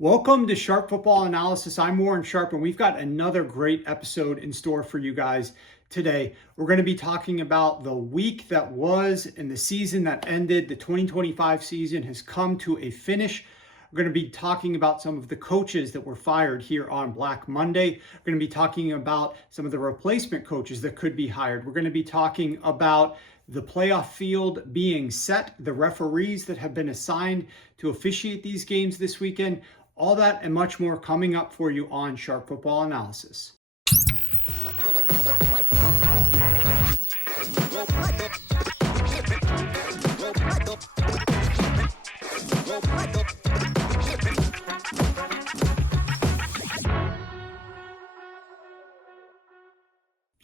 Welcome to Sharp Football Analysis. I'm Warren Sharp, and we've got another great episode in store for you guys today. We're going to be talking about the week that was and the season that ended. The 2025 season has come to a finish. We're going to be talking about some of the coaches that were fired here on Black Monday. We're going to be talking about some of the replacement coaches that could be hired. We're going to be talking about the playoff field being set, the referees that have been assigned to officiate these games this weekend. All that and much more coming up for you on Sharp Football Analysis.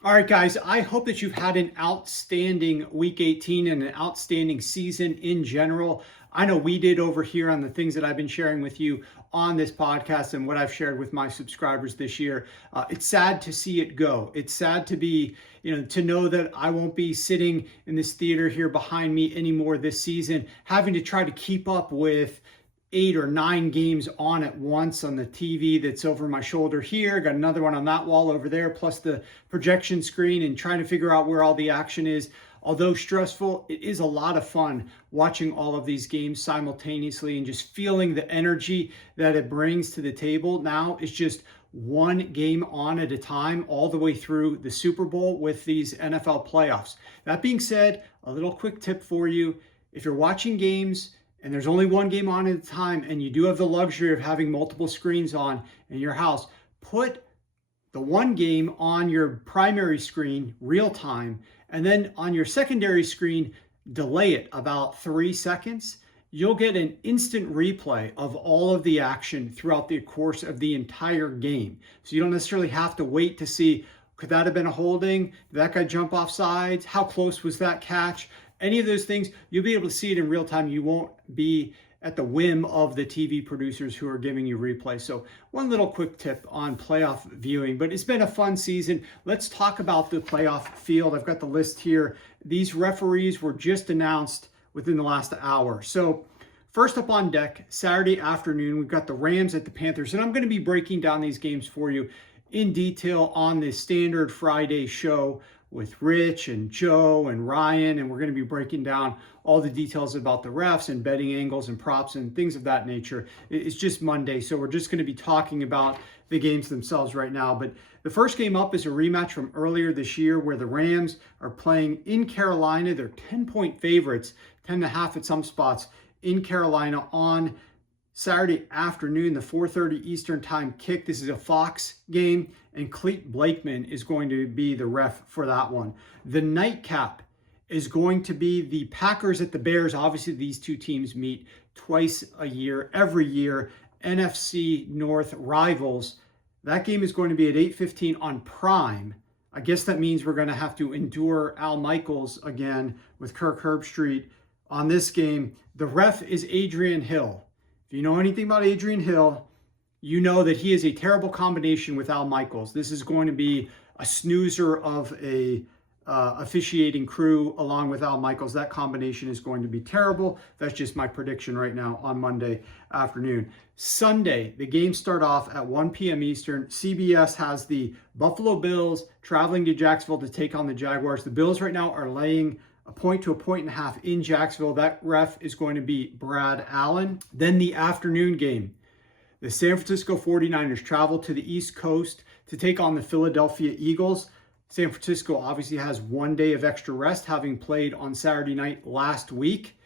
All right, guys, I hope that you've had an outstanding Week 18 and an outstanding season in general. I know we did over here on the things that I've been sharing with you on this podcast and what I've shared with my subscribers this year. It's sad to see it go. It's sad to be, to know that I won't be sitting in this theater here behind me anymore this season, having to try to keep up with 8 or 9 games on at once on the TV that's over my shoulder here. Got another one on that wall over there, plus the projection screen, and trying to figure out where all the action is. Although stressful, it is a lot of fun watching all of these games simultaneously and just feeling the energy that it brings to the table. Now it's just one game on at a time all the way through the Super Bowl with these NFL playoffs. That being said, a little quick tip for you. If you're watching games and there's only one game on at a time, and you do have the luxury of having multiple screens on in your house, put the one game on your primary screen real time, and then on your secondary screen, delay it about 3 seconds. You'll get an instant replay of all of the action throughout the course of the entire game. So you don't necessarily have to wait to see, could that have been a holding? Did that guy jump off sides? How close was that catch? Any of those things, you'll be able to see it in real time. You won't be at the whim of the TV producers who are giving you replay. So one little quick tip on playoff viewing, but it's been a fun season. Let's talk about the playoff field. I've got the list here. These referees were just announced within the last hour. So first up on deck, Saturday afternoon, we've got the Rams at the Panthers, and I'm going to be breaking down these games for you in detail on the standard Friday show with Rich and Joe and Ryan, and we're going to be breaking down all the details about the refs and betting angles and props and things of that nature. It's just Monday, so we're just going to be talking about the games themselves right now. But the first game up is a rematch from earlier this year where the Rams are playing in Carolina. They're 10-point favorites, 10.5 at some spots in Carolina on Saturday afternoon, the 4:30 Eastern time kick. This is a Fox game, and Clete Blakeman is going to be the ref for that one. The nightcap is going to be the Packers at the Bears. Obviously, these two teams meet twice a year, every year, NFC North rivals. That game is going to be at 8:15 on Prime. I guess that means we're going to have to endure Al Michaels again with Kirk Herbstreit on this game. The ref is Adrian Hill. If you know anything about Adrian Hill, you know that he is a terrible combination with Al Michaels. This is going to be a snoozer of a officiating crew along with Al Michaels. That combination is going to be terrible. That's just my prediction right now on Monday afternoon. Sunday, the games start off at 1 p.m. Eastern. CBS has the Buffalo Bills traveling to Jacksonville to take on the Jaguars. The Bills right now are laying a point to a 1.5 in Jacksonville. That ref is going to be Brad Allen. Then the afternoon game, the San Francisco 49ers travel to the East Coast to take on the Philadelphia Eagles. San Francisco obviously has 1 day of extra rest, having played on Saturday night last week.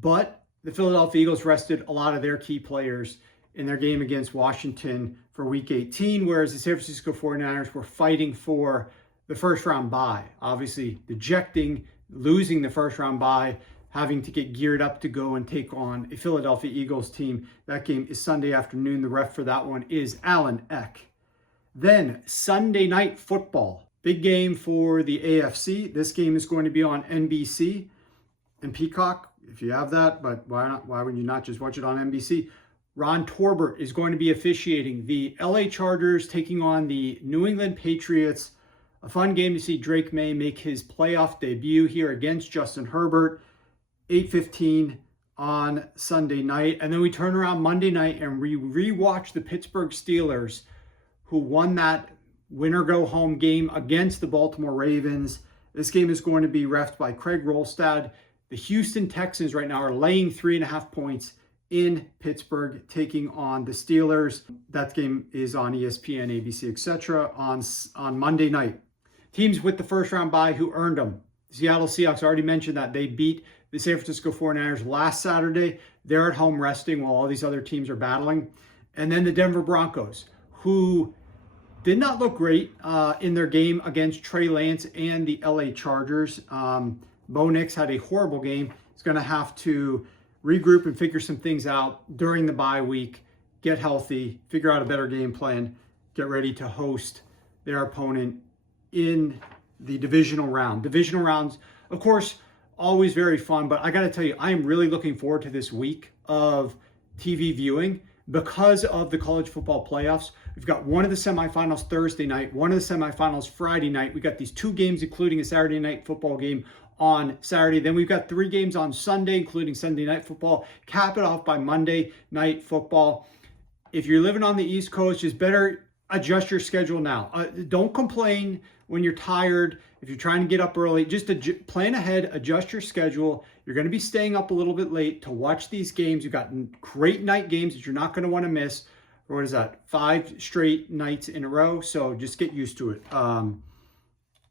But the Philadelphia Eagles rested a lot of their key players in their game against Washington for Week 18, whereas the San Francisco 49ers were fighting for the first round bye. Obviously dejecting, losing the first round bye, having to get geared up to go and take on a Philadelphia Eagles team. That game is Sunday afternoon. The ref for that one is Alan Eck. Then Sunday night football. Big game for the AFC. This game is going to be on NBC and Peacock, if you have that, but why not? Why would you not just watch it on NBC? Ron Torbert is going to be officiating. The LA Chargers taking on the New England Patriots. A fun game to see Drake May make his playoff debut here against Justin Herbert. 8:15 on Sunday night. And then we turn around Monday night and we rewatch the Pittsburgh Steelers, who won that winner go home game against the Baltimore Ravens. This game is going to be reffed by Craig Rolstad. The Houston Texans right now are laying 3.5 points in Pittsburgh, taking on the Steelers. That game is on ESPN, ABC, etc. on Monday night. Teams with the first round bye who earned them. Seattle Seahawks, already mentioned that they beat the San Francisco 49ers last Saturday. They're at home resting while all these other teams are battling. And then the Denver Broncos, who did not look great in their game against Trey Lance and the LA Chargers. Bo Nix had a horrible game. He's going to have to regroup and figure some things out during the bye week, get healthy, figure out a better game plan, get ready to host their opponent in the divisional round. Divisional rounds, of course, always very fun, but I got to tell you, I am really looking forward to this week of TV viewing because of the college football playoffs. We've got one of the semifinals Thursday night, one of the semifinals Friday night. We got these 2 games, including a Saturday night football game on Saturday. Then we've got 3 games on Sunday, including Sunday night football. Cap it off by Monday night football. If you're living on the East Coast, just better adjust your schedule now. Don't complain when you're tired. If you're trying to get up early, just plan ahead, adjust your schedule. You're going to be staying up a little bit late to watch these games. You've got great night games that you're not going to want to miss. Or what is that? 5 straight nights in a row. So just get used to it.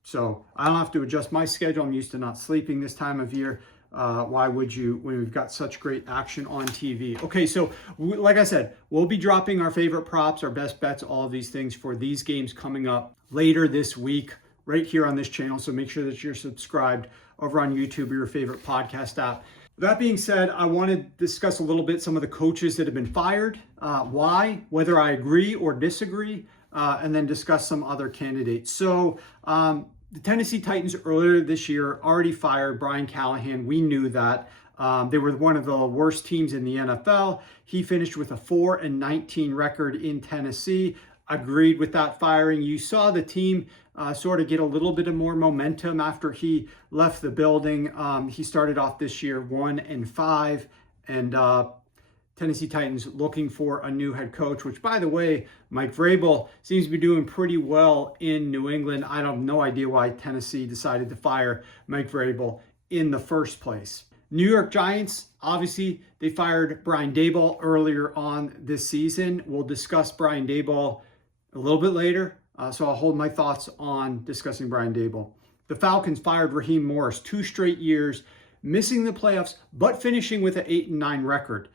So I don't have to adjust my schedule. I'm used to not sleeping this time of year. Why would you when we've got such great action on TV? Okay, so like I said, we'll be dropping our favorite props, our best bets, all of these things for these games coming up later this week right here on this channel. So make sure that you're subscribed over on YouTube or your favorite podcast app. That being said, I want to discuss a little bit some of the coaches that have been fired, why, whether I agree or disagree, and then discuss some other candidates. So the Tennessee Titans earlier this year already fired Brian Callahan. We knew that. They were one of the worst teams in the NFL. He finished with a 4-19 record in Tennessee. Agreed with that firing. You saw the team sort of get a little bit of more momentum after he left the building. He started off this year 1-5, and Tennessee Titans looking for a new head coach, which, by the way, Mike Vrabel seems to be doing pretty well in New England. I have no idea why Tennessee decided to fire Mike Vrabel in the first place. New York Giants, obviously, they fired Brian Daboll earlier on this season. We'll discuss Brian Daboll a little bit later, so I'll hold my thoughts on discussing Brian Daboll. The Falcons fired Raheem Morris 2 straight years, missing the playoffs, but finishing with an 8-9 record.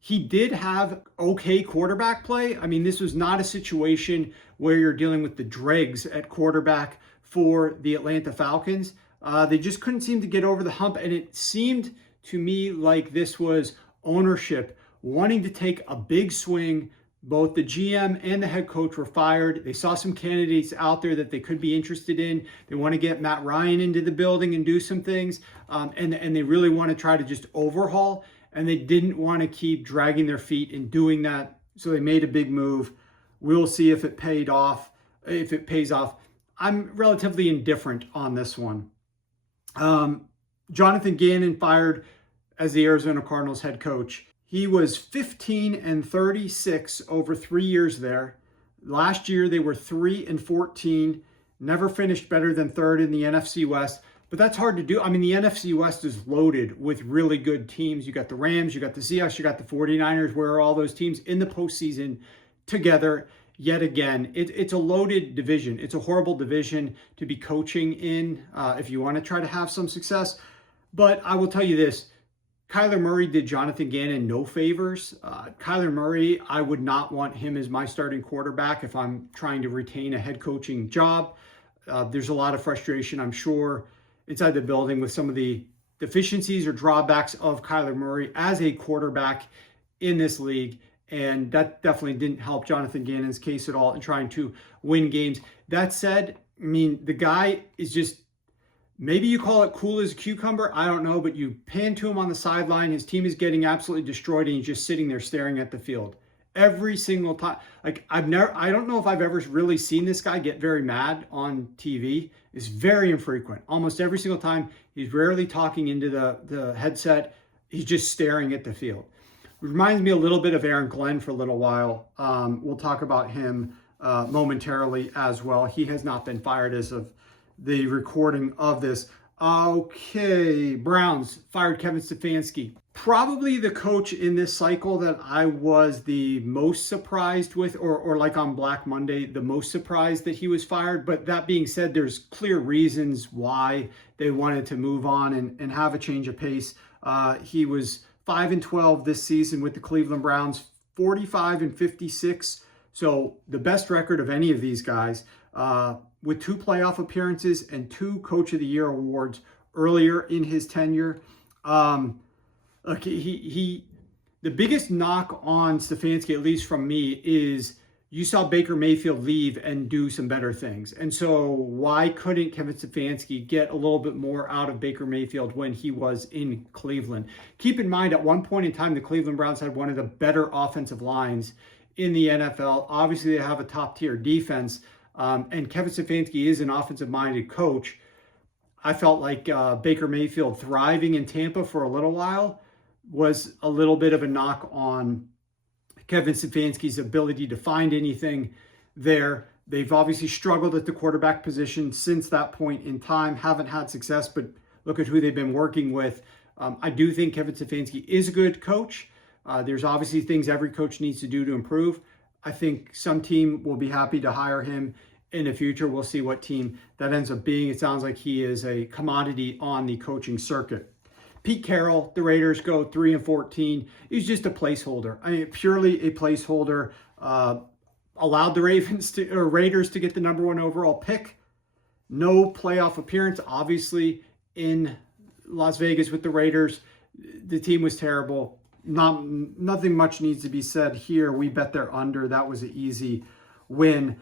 He did have okay quarterback play. I mean, this was not a situation where you're dealing with the dregs at quarterback for the Atlanta Falcons. They just couldn't seem to get over the hump, and it seemed to me like this was ownership wanting to take a big swing. Both the GM and the head coach were fired. They saw some candidates out there that they could be interested in. They want to get Matt Ryan into the building and do some things, and they really want to try to just overhaul, and they didn't want to keep dragging their feet in doing that, so they made a big move. We'll see if it paid off, if it pays off. I'm relatively indifferent on this one. Jonathan Gannon fired as the Arizona Cardinals head coach. He was 15-36 over 3 years there. Last year, they were 3-14, never finished better than third in the NFC West. But that's hard to do. I mean, the NFC West is loaded with really good teams. You got the Rams, you got the Seahawks, you got the 49ers. Where are all those teams in the postseason together yet again? It's a loaded division. It's a horrible division to be coaching in if you want to try to have some success. But I will tell you this. Kyler Murray did Jonathan Gannon no favors. Kyler Murray, I would not want him as my starting quarterback if I'm trying to retain a head coaching job. There's a lot of frustration, I'm sure, inside the building with some of the deficiencies or drawbacks of Kyler Murray as a quarterback in this league. And that definitely didn't help Jonathan Gannon's case at all in trying to win games. That said, I mean, the guy is just, maybe you call it cool as a cucumber, I don't know, but you pan to him on the sideline, his team is getting absolutely destroyed, and he's just sitting there staring at the field. Every single time. Like, I don't know if I've ever really seen this guy get very mad on TV. It's very infrequent. Almost every single time, he's rarely talking into the headset. he's just staring at the field. It reminds me a little bit of Aaron Glenn for a little while. We'll talk about him momentarily as well. He has not been fired as of the recording of this. Okay, Browns fired Kevin Stefanski. Probably the coach in this cycle that I was the most surprised with, or like on Black Monday, the most surprised that he was fired. But that being said, there's clear reasons why they wanted to move on and have a change of pace. He was 5-12 this season with the Cleveland Browns, 45-56. So the best record of any of these guys, with 2 playoff appearances and 2 Coach of the Year awards earlier in his tenure. Look, the biggest knock on Stefanski, at least from me, is you saw Baker Mayfield leave and do some better things. And so why couldn't Kevin Stefanski get a little bit more out of Baker Mayfield when he was in Cleveland? Keep in mind, at one point in time, the Cleveland Browns had one of the better offensive lines in the NFL. Obviously, they have a top-tier defense, and Kevin Stefanski is an offensive-minded coach. I felt like Baker Mayfield thriving in Tampa for a little while was a little bit of a knock on Kevin Stefanski's ability to find anything there. They've obviously struggled at the quarterback position since that point in time, haven't had success, but look at who they've been working with. I do think Kevin Stefanski is a good coach. There's obviously things every coach needs to do to improve. I think some team will be happy to hire him in the future. We'll see what team that ends up being. It sounds like he is a commodity on the coaching circuit. Pete Carroll, the Raiders go 3-14. He's just a placeholder. I mean, purely a placeholder. Allowed the Raiders to get the #1 overall pick. No playoff appearance, obviously, in Las Vegas with the Raiders. The team was terrible. Nothing much needs to be said here. We bet they're under. That was an easy win.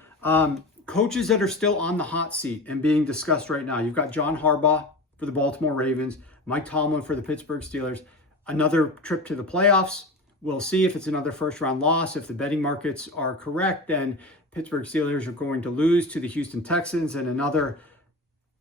Coaches that are still on the hot seat and being discussed right now. You've got John Harbaugh for the Baltimore Ravens, Mike Tomlin for the Pittsburgh Steelers. Another trip to the playoffs. We'll see if it's another first-round loss. If the betting markets are correct, then Pittsburgh Steelers are going to lose to the Houston Texans and another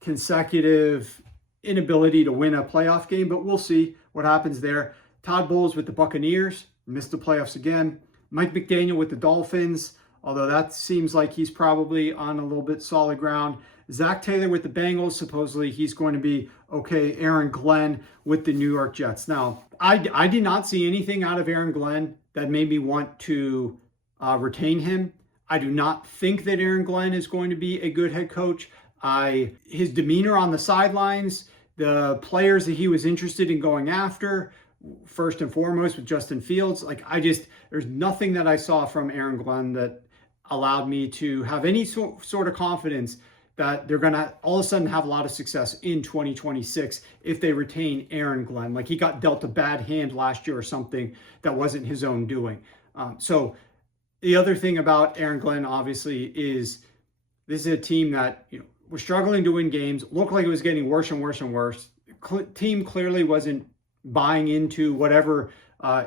consecutive inability to win a playoff game. But we'll see what happens there. Todd Bowles with the Buccaneers, missed the playoffs again. Mike McDaniel with the Dolphins, although that seems like he's probably on a little bit solid ground. Zach Taylor with the Bengals, supposedly he's going to be okay. Aaron Glenn with the New York Jets. Now, I did not see anything out of Aaron Glenn that made me want to retain him. I do not think that Aaron Glenn is going to be a good head coach. His demeanor on the sidelines, the players that he was interested in going after, first and foremost with Justin Fields, there's nothing that I saw from Aaron Glenn that allowed me to have any sort of confidence that they're going to all of a sudden have a lot of success in 2026 if they retain Aaron Glenn. Like he got dealt a bad hand last year or something that wasn't his own doing. So the other thing about Aaron Glenn, obviously, is this is a team that was struggling to win games, looked like it was getting worse and worse and worse. Team clearly wasn't buying into whatever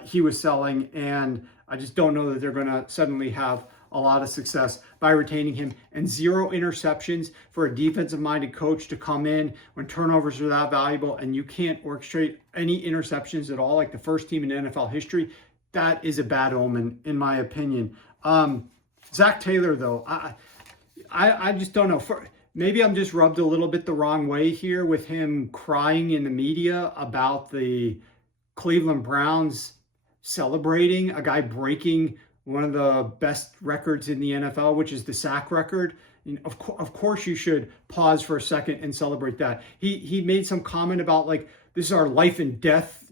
he was selling, and I just don't know that they're going to suddenly have a lot of success by retaining him. And 0 interceptions for a defensive-minded coach to come in when turnovers are that valuable and you can't orchestrate any interceptions at all, like the first team in NFL history, that is a bad omen, in my opinion. Zach Taylor, though, I just don't know. Maybe I'm just rubbed a little bit the wrong way here with him crying in the media about the Cleveland Browns celebrating a guy breaking one of the best records in the NFL, which is the sack record. Of course you should pause for a second and celebrate that. He made some comment about this is our life and death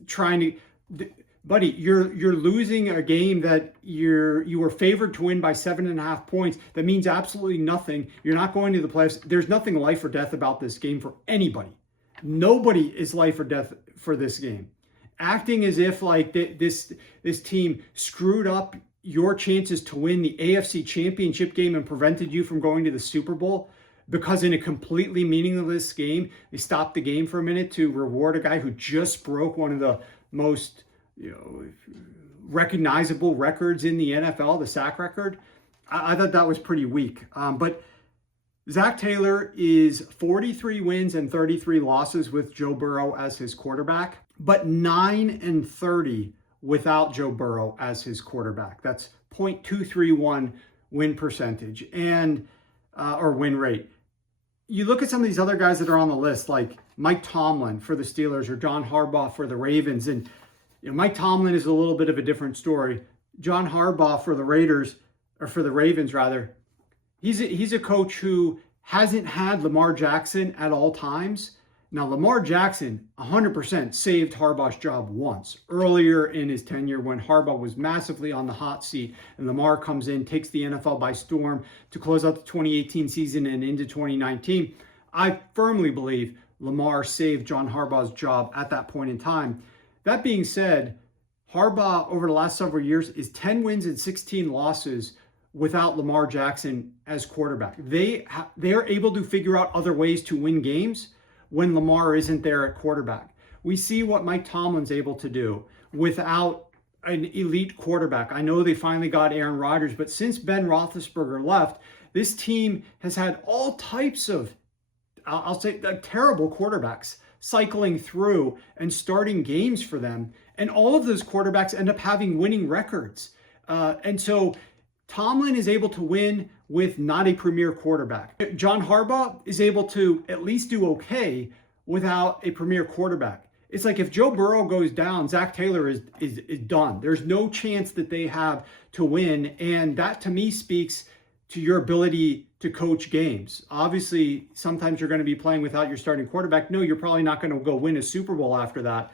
buddy, you're losing a game that you were favored to win by 7.5 points. That means absolutely nothing. You're not going to the playoffs. There's nothing life or death about this game for anybody. Nobody is life or death for this game. Acting as if this team screwed up your chances to win the AFC Championship game and prevented you from going to the Super Bowl because in a completely meaningless game, they stopped the game for a minute to reward a guy who just broke one of the most recognizable records in the NFL, the sack record. I thought that was pretty weak. But Zach Taylor is 43 wins and 33 losses with Joe Burrow as his quarterback. but 9-30 without Joe Burrow as his quarterback. That's 0.231 win percentage and or win rate. You look at some of these other guys that are on the list, like Mike Tomlin for the Steelers or John Harbaugh for the Ravens, and Mike Tomlin is a little bit of a different story. John Harbaugh for the Raiders, or for the Ravens rather, he's a coach who hasn't had Lamar Jackson at all times. Now, Lamar Jackson 100% saved Harbaugh's job once earlier in his tenure when Harbaugh was massively on the hot seat, and Lamar comes in, takes the NFL by storm to close out the 2018 season and into 2019. I firmly believe Lamar saved John Harbaugh's job at that point in time. That being said, Harbaugh over the last several years is 10 wins and 16 losses without Lamar Jackson as quarterback. They are able to figure out other ways to win games when Lamar isn't there at quarterback. We see what Mike Tomlin's able to do without an elite quarterback. I know they finally got Aaron Rodgers, but since Ben Roethlisberger left, this team has had all types of, I'll say, terrible quarterbacks cycling through and starting games for them. And all of those quarterbacks end up having winning records. And so Tomlin is able to win with not a premier quarterback. John Harbaugh is able to at least do okay without a premier quarterback. It's like if Joe Burrow goes down, Zach Taylor is done. There's no chance that they have to win. And that to me speaks to your ability to coach games. Obviously, sometimes you're going to be playing without your starting quarterback. No, you're probably not going to go win a Super Bowl after that.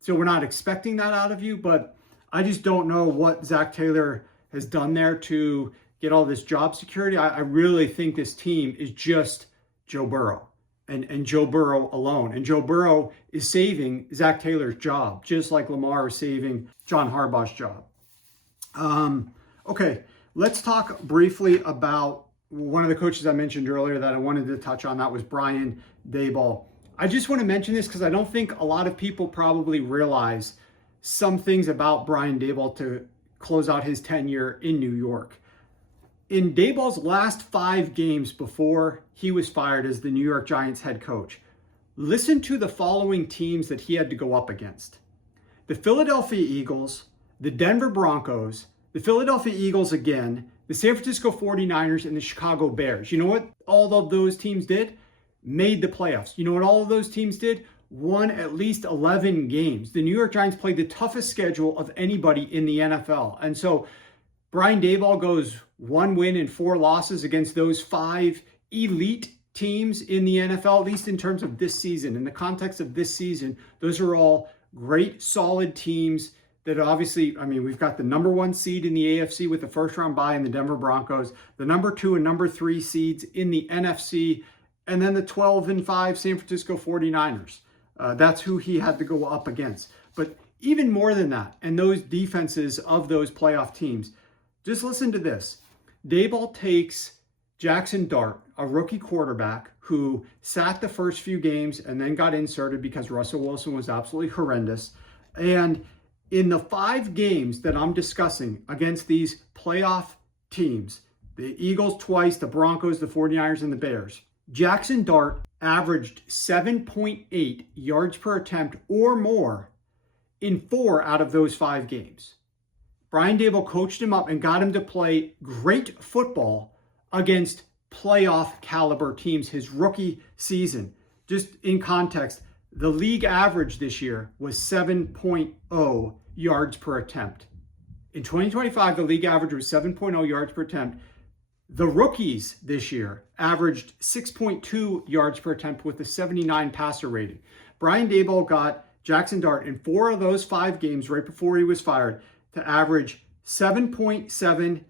So we're not expecting that out of you, but I just don't know what Zach Taylor has done there to get all this job security. I really think this team is just Joe Burrow and Joe Burrow alone. And Joe Burrow is saving Zach Taylor's job, just like Lamar is saving John Harbaugh's job. Okay, let's talk briefly about one of the coaches I mentioned earlier that I wanted to touch on. That was Brian Daboll. I just want to mention this because I don't think a lot of people probably realize some things about Brian Daboll to close out his tenure in New York. In Daboll's last 5 games before he was fired as the New York Giants head coach, listen to the following teams that he had to go up against: the Philadelphia Eagles, the Denver Broncos, the Philadelphia Eagles again, the San Francisco 49ers, and the Chicago Bears. You know what all of those teams did? Made the playoffs. You know what all of those teams did? Won at least 11 games. The New York Giants played the toughest schedule of anybody in the NFL. And so Brian Daboll goes 1 win and 4 losses against those 5 elite teams in the NFL, at least in terms of this season. In the context of this season, those are all great, solid teams that obviously, I mean, we've got the number 1 seed in the AFC with the first round bye in the Denver Broncos, the number 2 and number 3 seeds in the NFC, and then the 12-5 San Francisco 49ers. That's who he had to go up against. But even more than that, and those defenses of those playoff teams, just listen to this. Daboll takes Jackson Dart, a rookie quarterback who sat the first few games and then got inserted because Russell Wilson was absolutely horrendous. And in the 5 games that I'm discussing against these playoff teams, the Eagles twice, the Broncos, the 49ers, and the Bears, Jackson Dart averaged 7.8 yards per attempt or more in 4 out of those 5 games. Brian Daboll coached him up and got him to play great football against playoff caliber teams his rookie season. Just in context, the league average this year was 7.0 yards per attempt. In 2025, the league average was 7.0 yards per attempt. The rookies this year averaged 6.2 yards per attempt with a 79 passer rating. Brian Daboll got Jackson Dart in 4 of those 5 games right before he was fired to average 7.7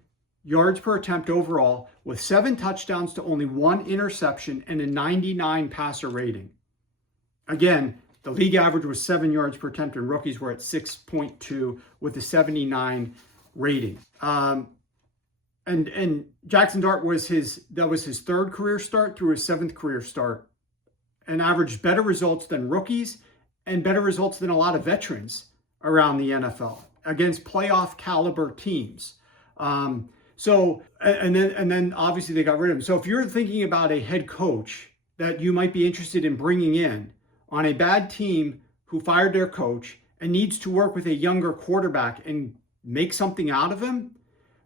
yards per attempt overall with 7 touchdowns to only 1 interception and a 99 passer rating. Again, the league average was 7 yards per attempt and rookies were at 6.2 with a 79 rating. And Jackson Dart was his 3rd career start through his 7th career start, and averaged better results than rookies and better results than a lot of veterans around the NFL against playoff caliber teams. So then obviously they got rid of him. So if you're thinking about a head coach that you might be interested in bringing in on a bad team who fired their coach and needs to work with a younger quarterback and make something out of him,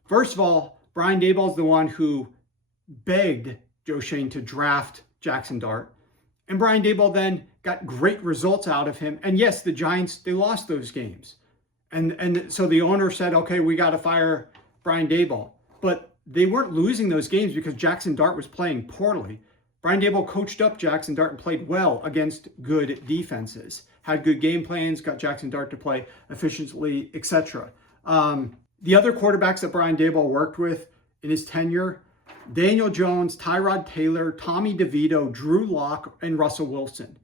first of all, Brian Daboll is the one who begged Joe Schoen to draft Jackson Dart. And Brian Daboll then got great results out of him. And yes, the Giants, they lost those games. And so the owner said, okay, we got to fire Brian Daboll. But they weren't losing those games because Jackson Dart was playing poorly. Brian Daboll coached up Jackson Dart and played well against good defenses, had good game plans, got Jackson Dart to play efficiently, etc. The other quarterbacks that Brian Daboll worked with in his tenure, Daniel Jones, Tyrod Taylor, Tommy DeVito, Drew Lock, and Russell Wilson.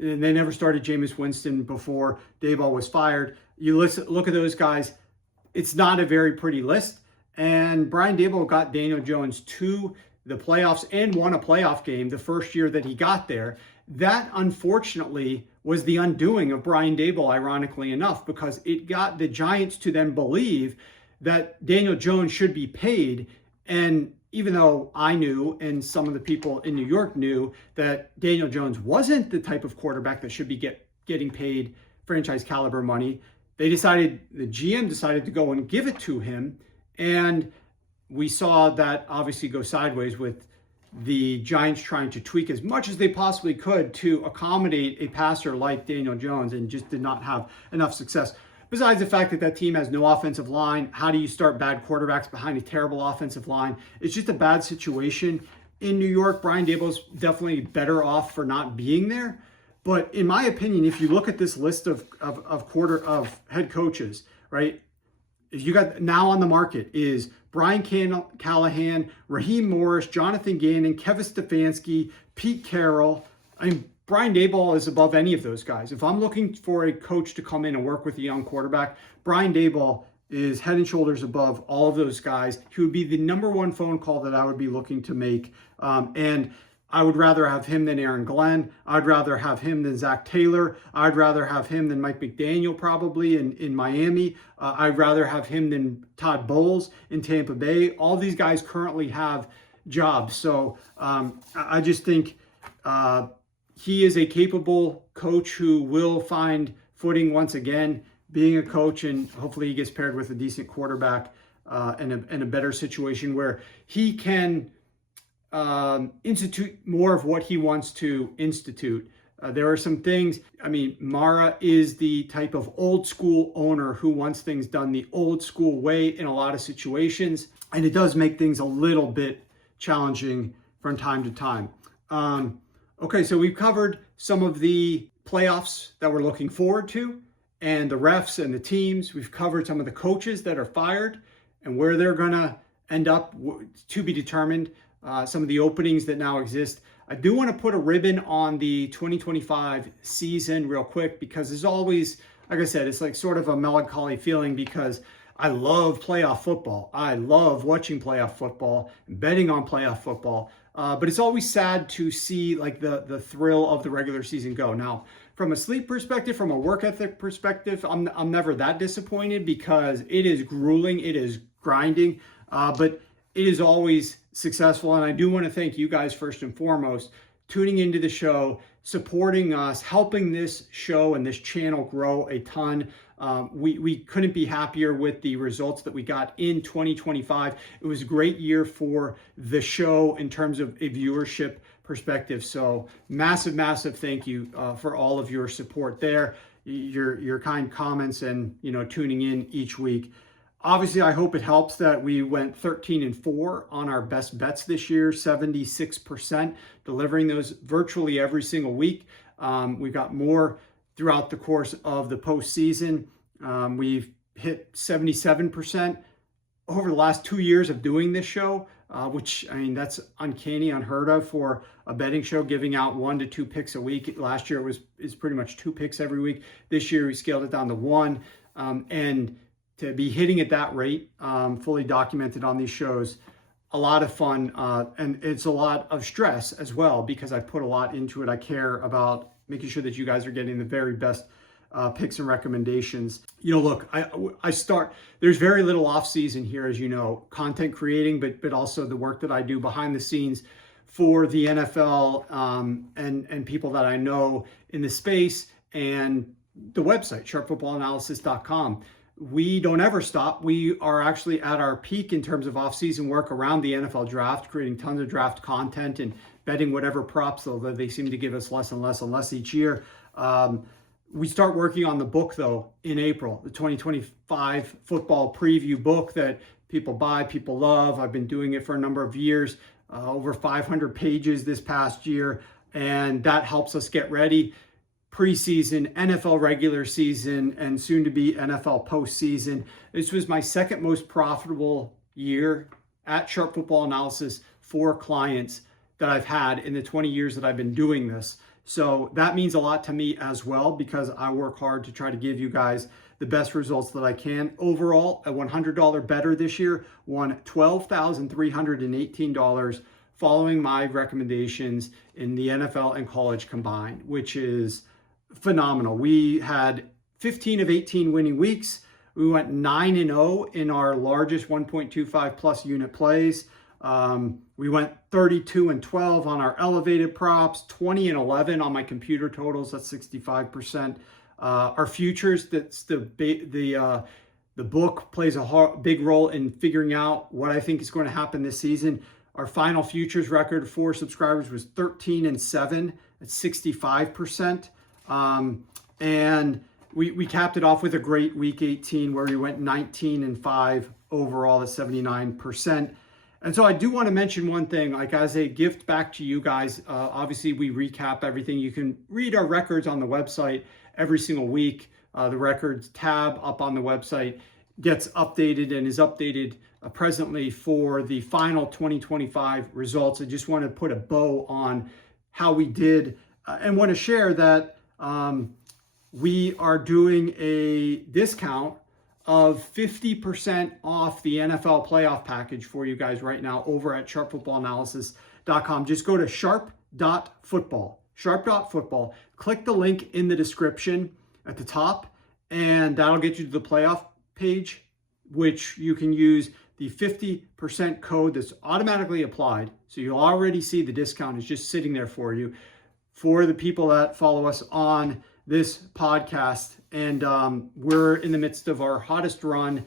And they never started Jameis Winston before Daboll was fired. You look at those guys, it's not a very pretty list. And Brian Daboll got Daniel Jones to the playoffs and won a playoff game the first year that he got there. That, unfortunately, was the undoing of Brian Daboll, ironically enough, because it got the Giants to then believe that Daniel Jones should be paid. And even though I knew, and some of the people in New York knew, that Daniel Jones wasn't the type of quarterback that should be getting paid franchise caliber money, the GM decided to go and give it to him. And we saw that obviously go sideways with the Giants trying to tweak as much as they possibly could to accommodate a passer like Daniel Jones, and just did not have enough success. Besides the fact that that team has no offensive line, how do you start bad quarterbacks behind a terrible offensive line? It's just a bad situation in New York. Brian Daboll's definitely better off for not being there. But in my opinion, if you look at this list of head coaches, right, you got now on the market is Brian Callahan, Raheem Morris, Jonathan Gannon, Kevin Stefanski, Pete Carroll. I mean, Brian Daboll is above any of those guys. If I'm looking for a coach to come in and work with a young quarterback, Brian Daboll is head and shoulders above all of those guys. He would be the number one phone call that I would be looking to make. And I would rather have him than Aaron Glenn. I'd rather have him than Zach Taylor. I'd rather have him than Mike McDaniel probably in Miami. I'd rather have him than Todd Bowles in Tampa Bay. All these guys currently have jobs. So I just think he is a capable coach who will find footing once again being a coach, and hopefully he gets paired with a decent quarterback and a better situation where he can institute more of what he wants to institute. There are some things, I mean, Mara is the type of old school owner who wants things done the old school way in a lot of situations, and it does make things a little bit challenging from time to time. Okay, so we've covered some of the playoffs that we're looking forward to, and the refs and the teams. We've covered some of the coaches that are fired and where they're gonna end up to be determined. Some of the openings that now exist. I do want to put a ribbon on the 2025 season real quick, because there's always, like I said, it's like sort of a melancholy feeling, because I love playoff football. I love watching playoff football and betting on playoff football. But it's always sad to see like the thrill of the regular season go. Now, from a sleep perspective, from a work ethic perspective, I'm never that disappointed, because it is grueling, it is grinding, but it is always successful. And I do want to thank you guys first and foremost, tuning into the show, supporting us, helping this show and this channel grow a ton. We couldn't be happier with the results that we got in 2025. It was a great year for the show in terms of a viewership perspective. So massive thank you for all of your support there, your kind comments, and tuning in each week. Obviously, I hope it helps that we went 13-4 on our best bets this year, 76%, delivering those virtually every single week. We got more throughout the course of the postseason. We've hit 77% over the last 2 years of doing this show, which, I mean, that's uncanny, unheard of for a betting show, giving out 1 to 2 picks a week. Last year is pretty much 2 picks every week. This year we scaled it down to 1, and to be hitting at that rate, fully documented on these shows, a lot of fun, and it's a lot of stress as well, because I put a lot into it. I care about making sure that you guys are getting the very best picks and recommendations. Look, there's very little off season here, as you know, content creating, but also the work that I do behind the scenes for the NFL and people that I know in the space and the website, sharpfootballanalysis.com. We don't ever stop. We are actually at our peak in terms of off-season work around the NFL draft, creating tons of draft content and betting whatever props, although they seem to give us less and less each year. We start working on the book, though, in April, the 2025 football preview book that people buy, people love. I've been doing it for a number of years, over 500 pages this past year, and that helps us get ready. Preseason, NFL regular season, and soon to be NFL postseason. This was my second most profitable year at Sharp Football Analysis for clients that I've had in the 20 years that I've been doing this. So that means a lot to me as well, because I work hard to try to give you guys the best results that I can. Overall, a $100 bettor this year won $12,318 following my recommendations in the NFL and college combined, which is phenomenal. We had 15 of 18 winning weeks. We went 9-0 in our largest 1.25 plus unit plays. We went 32-12 on our elevated props, 20-11 on my computer totals. That's 65%. Our futures, that's the book plays a big role in figuring out what I think is going to happen this season. Our final futures record for subscribers was 13-7 at 65%. And we capped it off with a great week 18 where we went 19-5 overall at 79%. And so I do want to mention one thing, like as a gift back to you guys. Obviously we recap everything. You can read our records on the website every single week. The records tab up on the website gets updated and is updated presently for the final 2025 results. I just want to put a bow on how we did and want to share that we are doing a discount of 50% off the NFL playoff package for you guys right now over at sharpfootballanalysis.com. Just go to sharp.football, click the link in the description at the top, and that'll get you to the playoff page, which you can use the 50% code that's automatically applied. So you'll already see the discount is just sitting there for you. For the people that follow us on this podcast, and we're in the midst of our hottest run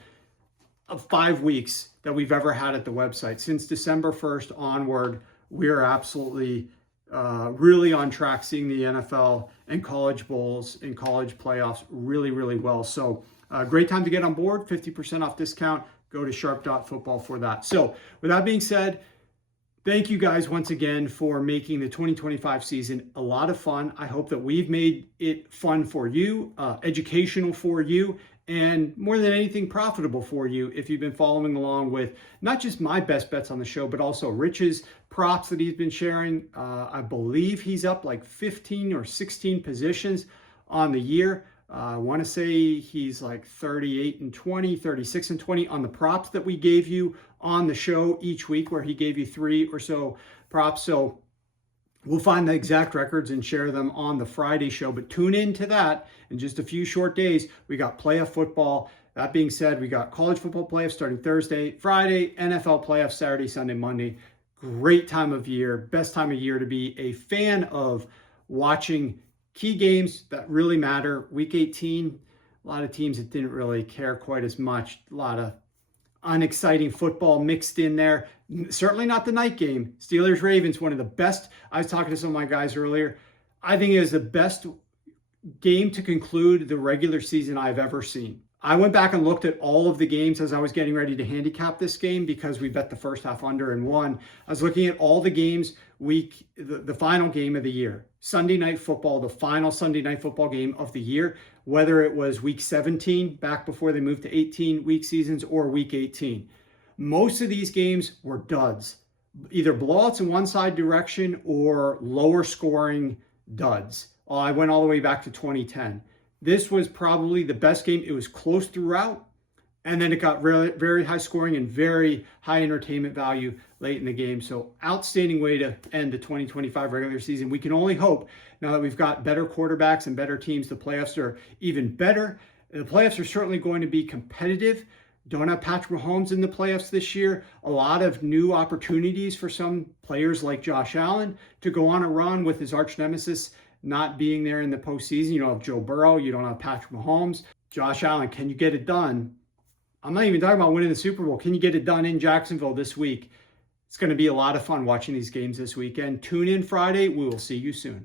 of 5 weeks that we've ever had at the website. Since December 1st onward, we are absolutely really on track, seeing the NFL and college bowls and college playoffs really well. So great time to get on board, 50% off discount. Go to sharp.football for that. So with that being said, thank you guys once again for making the 2025 season a lot of fun. I hope that we've made it fun for you, educational for you, and more than anything, profitable for you if you've been following along with not just my best bets on the show, but also Rich's props that he's been sharing. I believe he's up like 15 or 16 positions on the year. I want to say he's like 38-20, 36-20 on the props that we gave you on the show each week, where he gave you 3 or so props. So we'll find the exact records and share them on the Friday show, but tune in to that in just a few short days. We got playoff football. That being said, we got college football playoffs starting Thursday, Friday, NFL playoffs Saturday, Sunday, Monday. Great time of year, best time of year to be a fan of watching key games that really matter. Week 18, a lot of teams that didn't really care quite as much. A lot of unexciting football mixed in there. Certainly not the night game. Steelers-Ravens, one of the best. I was talking to some of my guys earlier. I think it is the best game to conclude the regular season I've ever seen. I went back and looked at all of the games as I was getting ready to handicap this game, because we bet the first half under and won. I was looking at all the games, the final game of the year, Sunday Night Football, the final Sunday Night Football game of the year, whether it was week 17, back before they moved to 18-week seasons, or week 18. Most of these games were duds, either blowouts in one side direction or lower scoring duds. I went all the way back to 2010. This was probably the best game. It was close throughout, and then it got really, very high scoring and very high entertainment value late in the game. So outstanding way to end the 2025 regular season. We can only hope, now that we've got better quarterbacks and better teams, the playoffs are even better. The playoffs are certainly going to be competitive. Don't have Patrick Mahomes in the playoffs this year. A lot of new opportunities for some players like Josh Allen to go on a run with his arch nemesis not being there in the postseason. You don't have Joe Burrow, you don't have Patrick Mahomes. Josh Allen, can you get it done? I'm not even talking about winning the Super Bowl. Can you get it done in Jacksonville this week? It's going to be a lot of fun watching these games this weekend. Tune in Friday. We will see you soon.